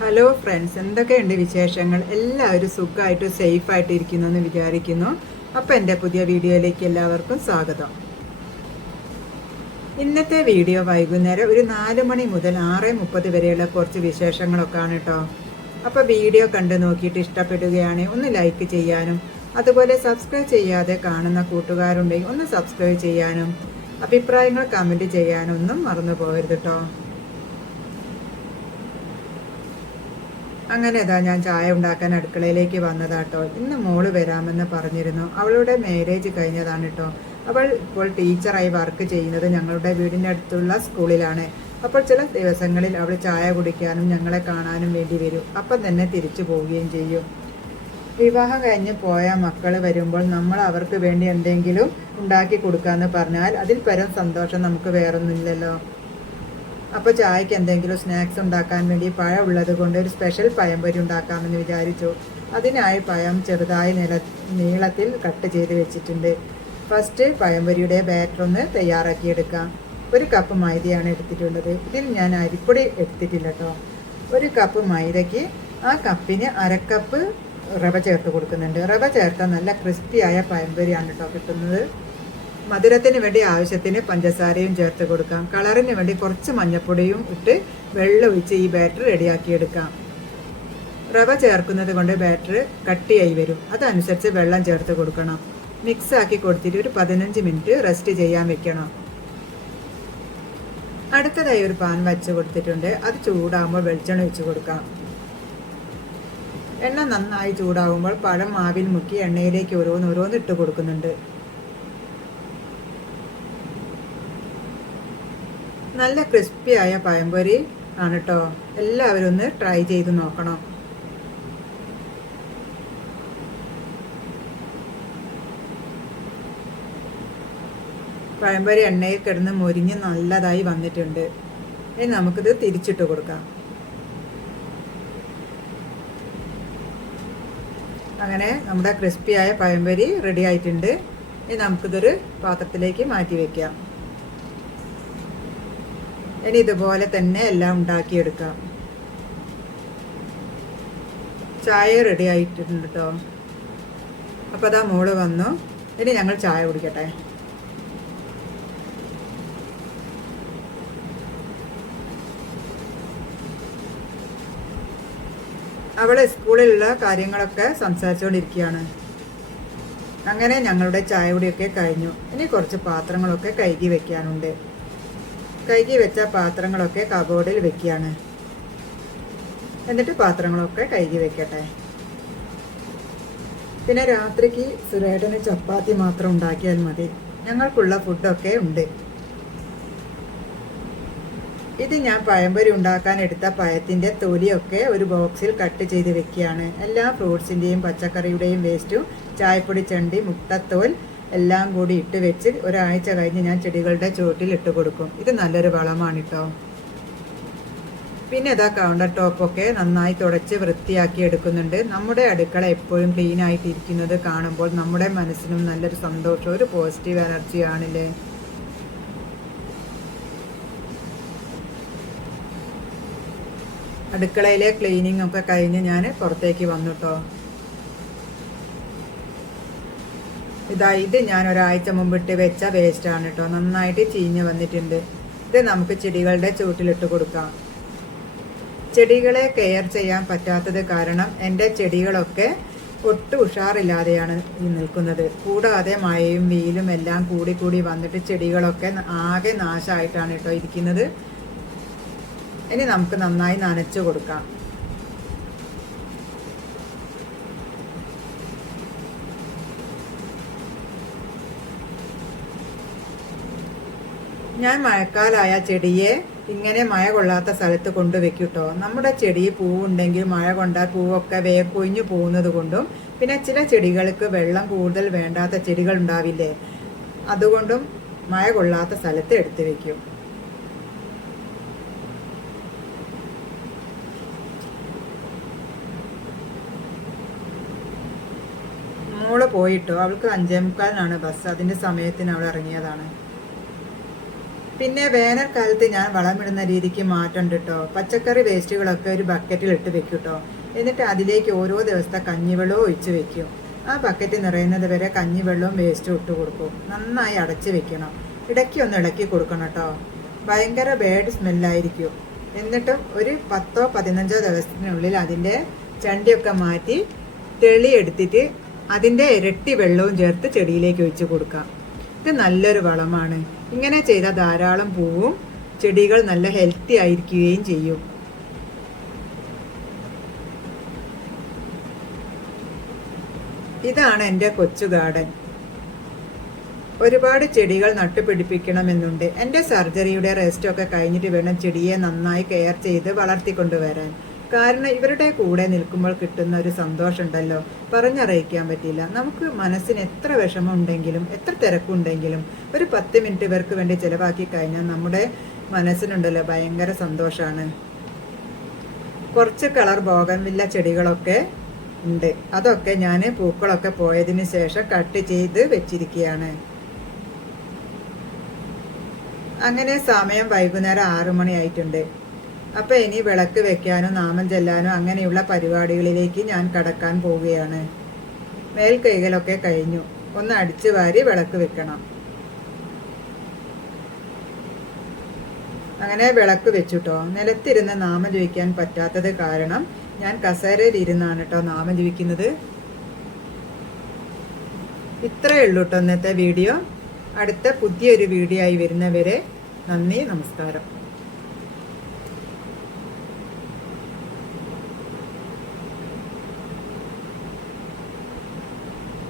Hello friends, എന്തൊക്കെയുണ്ട് വിശേഷങ്ങൾ? എല്ലാവരും സുഖമായിട്ട് സേഫായിട്ട് ഇരിക്കുന്നു എന്ന് വിചാരിക്കുന്നു. അപ്പോൾ എൻ്റെ പുതിയ വീഡിയോയിലേക്ക് എല്ലാവർക്കും സ്വാഗതം. ഇന്നത്തെ വീഡിയോ വൈകുന്നേരം ഒരു 4 മണി മുതൽ 6:30 വരെയുള്ള കുറച്ച് വിശേഷങ്ങളൊക്കെയാണ് കേട്ടോ. അപ്പോൾ വീഡിയോ കണ്ട് നോക്കിയിട്ട് ഇഷ്ടപ്പെടുകയാണെങ്കിൽ ഒന്ന് ലൈക്ക് ചെയ്യാനും അതുപോലെ സബ്സ്ക്രൈബ് ചെയ്യാതെ കാണുന്ന കൂട്ടുകാരുണ്ടെങ്കിൽ ഒന്ന് സബ്സ്ക്രൈബ് ചെയ്യാനും അഭിപ്രായങ്ങൾ കമൻറ്റ് ചെയ്യാനും ഒന്നും മറന്നു പോകരുത് കേട്ടോ. അങ്ങനെ ഞാൻ ചായ ഉണ്ടാക്കാൻ അടുക്കളയിലേക്ക് വന്നതാട്ടോ. ഇന്ന് മോള് വരാമെന്ന് പറഞ്ഞിരുന്നു. അവളുടെ മാരേജ് കഴിഞ്ഞതാണ് കേട്ടോ. അവൾ ഇപ്പോൾ ടീച്ചറായി വർക്ക് ചെയ്യുന്നത് ഞങ്ങളുടെ വീടിൻ്റെ അടുത്തുള്ള സ്കൂളിലാണ്. അപ്പോൾ ചില ദിവസങ്ങളിൽ അവൾ ചായ കുടിക്കാനും ഞങ്ങളെ കാണാനും വേണ്ടി വരും. അപ്പം തന്നെ തിരിച്ചു പോവുകയും ചെയ്യും. വിവാഹം കഴിഞ്ഞ് പോയ മക്കൾ വരുമ്പോൾ നമ്മൾ അവർക്ക് വേണ്ടി എന്തെങ്കിലും ഉണ്ടാക്കി കൊടുക്കാമെന്ന് പറഞ്ഞാൽ അതിൽ പരം സന്തോഷം നമുക്ക് വേറൊന്നുമില്ലല്ലോ. അപ്പോൾ ചായക്ക് എന്തെങ്കിലും സ്നാക്സ് ഉണ്ടാക്കാൻ വേണ്ടി പഴം ഉള്ളത് കൊണ്ട് ഒരു സ്പെഷ്യൽ പഴംപൊരി ഉണ്ടാക്കാമെന്ന് വിചാരിച്ചു. അതിനായി പഴം ചെറുതായി നീളത്തിൽ കട്ട് ചെയ്ത് വെച്ചിട്ടുണ്ട്. ഫസ്റ്റ് പഴംപൊരിയുടെ ബാറ്റർ ഒന്ന് തയ്യാറാക്കിയെടുക്കാം. 1 കപ്പ് മൈദയാണ് എടുത്തിട്ടുള്ളത്. ഇതിൽ ഞാൻ അരിപ്പൊടി എടുത്തിട്ടില്ല കേട്ടോ. 1 കപ്പ് മൈദയ്ക്ക് ആ കപ്പിന് 1/2 കപ്പ് റവ ചേർത്ത് കൊടുക്കുന്നുണ്ട്. റവ ചേർത്താൽ നല്ല ക്രിസ്പിയായ പഴംപൊരിയാണ് കേട്ടോ കിട്ടുന്നത്. മധുരത്തിന് വേണ്ടി ആവശ്യത്തിന് പഞ്ചസാരയും ചേർത്ത് കൊടുക്കാം. കളറിന് വേണ്ടി കുറച്ച് മഞ്ഞൾപ്പൊടിയും ഇട്ട് വെള്ളം ഒഴിച്ച് ഈ ബാറ്റർ റെഡിയാക്കിയെടുക്കാം. റവ ചേർക്കുന്നത് കൊണ്ട് ബാറ്റർ കട്ടിയായി വരും. അതനുസരിച്ച് വെള്ളം ചേർത്ത് കൊടുക്കണം. മിക്സ് ആക്കി കൊടുത്തിട്ട് ഒരു 15 മിനിറ്റ് റെസ്റ്റ് ചെയ്യാൻ വെക്കണം. അടുത്തതായി ഒരു പാൻ വച്ച് കൊടുത്തിട്ടുണ്ട്. അത് ചൂടാകുമ്പോൾ വെളിച്ചെണ്ണ ഒഴിച്ച് കൊടുക്കാം. എണ്ണ നന്നായി ചൂടാകുമ്പോൾ പഴം മാവിൽ മുക്കി എണ്ണയിലേക്ക് ഓരോന്ന് ഇട്ട് കൊടുക്കുന്നുണ്ട്. നല്ല ക്രിസ്പിയായ പഴംപൊരി ആണ് കേട്ടോ. എല്ലാവരും ഒന്ന് ട്രൈ ചെയ്ത് നോക്കണം. പഴംപൊരി എണ്ണയിൽ കിടന്ന് മൊരിഞ്ഞ് നല്ലതായി വന്നിട്ടുണ്ട്. ഇനി നമുക്കിത് തിരിച്ചിട്ട് കൊടുക്കാം. അങ്ങനെ നമ്മുടെ ക്രിസ്പിയായ പഴംപൊരി റെഡി ആയിട്ടുണ്ട്. ഇനി നമുക്കിതൊരു പാത്രത്തിലേക്ക് മാറ്റി വയ്ക്കാം. ഇനി ഇതുപോലെ തന്നെ എല്ലാം ഉണ്ടാക്കിയെടുക്കാം. ചായ റെഡി ആയിട്ടുണ്ട് കേട്ടോ. അപ്പോൾ അതാ മോള് വന്നു. ഇനി ഞങ്ങൾ ചായ കുടിക്കട്ടെ. അവളെ സ്കൂളിലുള്ള കാര്യങ്ങളൊക്കെ സംസാരിച്ചുകൊണ്ടിരിക്കുകയാണ്. അങ്ങനെ ഞങ്ങളുടെ ചായ കുടിയൊക്കെ കഴിഞ്ഞു. ഇനി കുറച്ച് പാത്രങ്ങളൊക്കെ കഴുകി വെക്കാനുണ്ട്. കഴുകി വെച്ച പാത്രങ്ങളൊക്കെ കബോർഡിൽ വെക്കുകയാണ്. എന്നിട്ട് പാത്രങ്ങളൊക്കെ കഴുകി വെക്കട്ടെ. പിന്നെ രാത്രിക്ക് സുരേട്ടന് ചപ്പാത്തി മാത്രം ഉണ്ടാക്കിയാൽ മതി. ഞങ്ങൾക്കുള്ള ഫുഡൊക്കെ ഉണ്ട്. ഇത് ഞാൻ പഴംപൊരി ഉണ്ടാക്കാൻ എടുത്ത പഴത്തിൻ്റെ തൊലിയൊക്കെ ഒരു ബോക്സിൽ കട്ട് ചെയ്ത് വെക്കുകയാണ്. എല്ലാ ഫ്രൂട്ട്സിൻ്റെയും പച്ചക്കറിയുടെയും വേസ്റ്റും ചായപ്പൊടി ചണ്ടി മുട്ടത്തോൽ എല്ലാം കൂടി ഇട്ട് വെച്ച് ഒരാഴ്ച കഴിഞ്ഞ് ഞാൻ ചെടികളുടെ ചുവട്ടിൽ ഇട്ട് കൊടുക്കും. ഇത് നല്ലൊരു വളമാണ് കേട്ടോ. പിന്നെ ഇതാ കൗണ്ടർ ടോപ്പൊക്കെ നന്നായി തുടച്ച് വൃത്തിയാക്കി എടുക്കുന്നുണ്ട്. നമ്മുടെ അടുക്കള എപ്പോഴും ക്ലീൻ ആയിട്ടിരിക്കുന്നത് കാണുമ്പോൾ നമ്മുടെ മനസ്സിനും നല്ലൊരു സന്തോഷം, ഒരു പോസിറ്റീവ് എനർജി ആണില്ലേ. അടുക്കളയിലെ ക്ലീനിങ് ഒക്കെ കഴിഞ്ഞ് ഞാൻ പുറത്തേക്ക് വന്നു കേട്ടോ. ഇത് ഞാൻ ഒരാഴ്ച മുമ്പിട്ട് വെച്ച വേസ്റ്റാണ് കേട്ടോ. നന്നായിട്ട് ചീഞ്ഞ് വന്നിട്ടുണ്ട്. ഇത് നമുക്ക് ചെടികളുടെ ചുവട്ടിലിട്ട് കൊടുക്കാം. ചെടികളെ കെയർ ചെയ്യാൻ പറ്റാത്തത് കാരണം എൻ്റെ ചെടികളൊക്കെ ഒട്ടും ഉഷാറില്ലാതെയാണ് നിൽക്കുന്നത്. കൂടാതെ മഴയും വെയിലും എല്ലാം കൂടി വന്നിട്ട് ചെടികളൊക്കെ ആകെ നാശമായിട്ടാണ് കേട്ടോ ഇരിക്കുന്നത്. ഇനി നമുക്ക് നന്നായി നനച്ചു കൊടുക്കാം. ഞാൻ മഴക്കാലായ ചെടിയെ ഇങ്ങനെ മഴ കൊള്ളാത്ത സ്ഥലത്ത് കൊണ്ടുവെക്കും കേട്ടോ. നമ്മുടെ ചെടി പൂവുണ്ടെങ്കിൽ മഴ കൊണ്ടാൽ പൂവൊക്കെ കൊഴിഞ്ഞു പോകുന്നത് കൊണ്ടും പിന്നെ ചില ചെടികൾക്ക് വെള്ളം കൂടുതൽ വേണ്ടാത്ത ചെടികൾ ഉണ്ടാവില്ലേ, അതുകൊണ്ടും മഴ കൊള്ളാത്ത സ്ഥലത്ത് എടുത്തു വെക്കും. മോള് പോയിട്ടോ. അവൾക്ക് 5:45 ബസ്. അതിൻ്റെ സമയത്തിന് അവൾ ഇറങ്ങിയതാണ്. പിന്നെ വേനൽക്കാലത്ത് ഞാൻ വളമിടുന്ന രീതിക്ക് മാറ്റമുണ്ട് കേട്ടോ. പച്ചക്കറി വേസ്റ്റുകളൊക്കെ ഒരു ബക്കറ്റിൽ ഇട്ട് വെക്കും കേട്ടോ. എന്നിട്ട് അതിലേക്ക് ഓരോ ദിവസത്തെ കഞ്ഞിവെള്ളവും ഒഴിച്ച് വെക്കും. ആ ബക്കറ്റ് നിറയുന്നത് വരെ കഞ്ഞിവെള്ളവും വേസ്റ്റും ഇട്ട് കൊടുക്കും. നന്നായി അടച്ച് വെക്കണം. ഇടയ്ക്ക് ഒന്ന് ഇളക്കി കൊടുക്കണം കേട്ടോ. ഭയങ്കര ബാഡ് സ്മെല്ലായിരിക്കും. എന്നിട്ടും ഒരു 10-15 ദിവസത്തിനുള്ളിൽ അതിൻ്റെ ചണ്ടിയൊക്കെ മാറ്റി തെളിയെടുത്തിട്ട് അതിൻ്റെ ഇരട്ടി വെള്ളവും ചേർത്ത് ചെടിയിലേക്ക് ഒഴിച്ച് കൊടുക്കാം. ഇത് നല്ലൊരു വളമാണ്. ഇങ്ങനെ ചെയ്താൽ ധാരാളം പൂവും ചെടികൾ നല്ല ഹെൽത്തി ആയിരിക്കുകയും ചെയ്യും. ഇതാണ് എൻ്റെ കൊച്ചു ഗാർഡൻ. ഒരുപാട് ചെടികൾ നട്ടുപിടിപ്പിക്കണമെന്നുണ്ട്. എൻ്റെ സർജറിയുടെ റെസ്റ്റൊക്കെ കഴിഞ്ഞിട്ട് വേണം ചെടിയെ നന്നായി കെയർ ചെയ്ത് വളർത്തിക്കൊണ്ടുവരാൻ. കാരണം ഇവരുടെ കൂടെ നിൽക്കുമ്പോൾ കിട്ടുന്ന ഒരു സന്തോഷമുണ്ടല്ലോ, പറഞ്ഞറിയിക്കാൻ പറ്റില്ല. നമുക്ക് മനസ്സിന് എത്ര വിഷമം ഉണ്ടെങ്കിലും എത്ര തിരക്കുണ്ടെങ്കിലും ഒരു 10 മിനിറ്റ് ഇവർക്ക് വേണ്ടി ചിലവാക്കി കഴിഞ്ഞാൽ നമ്മുടെ മനസ്സിനുണ്ടല്ലോ ഭയങ്കര സന്തോഷമാണ്. കുറച്ച് കളർ ബോഗൺവില്ല ചെടികളൊക്കെ ഉണ്ട്. അതൊക്കെ ഞാൻ പൂക്കളൊക്കെ പോയതിന് ശേഷം കട്ട് ചെയ്ത് വെച്ചിരിക്കുകയാണ്. അങ്ങനെ സമയം വൈകുന്നേരം 6 മണി ആയിട്ടുണ്ട്. അപ്പം ഇനി വിളക്ക് വെക്കാനോ നാമം ചെല്ലാനോ അങ്ങനെയുള്ള പരിപാടികളിലേക്ക് ഞാൻ കടക്കാൻ പോവുകയാണ്. മേൽക്കൈകളൊക്കെ കഴിഞ്ഞു. ഒന്ന് അടിച്ചു വാരി വിളക്ക് വെക്കണം. അങ്ങനെ വിളക്ക് വെച്ചുട്ടോ. നിലത്തിരുന്ന് നാമം ജപിക്കാൻ പറ്റാത്തത് കാരണം ഞാൻ കസേരയിൽ ഇരുന്നാണ് കേട്ടോ നാമം ജപിക്കുന്നത്. ഇത്രയേ ഉള്ളൂ കേട്ടോ ഇന്നത്തെ വീഡിയോ. അടുത്ത പുതിയൊരു വീഡിയോ ആയി വരുന്നവരെ നന്ദി, നമസ്കാരം.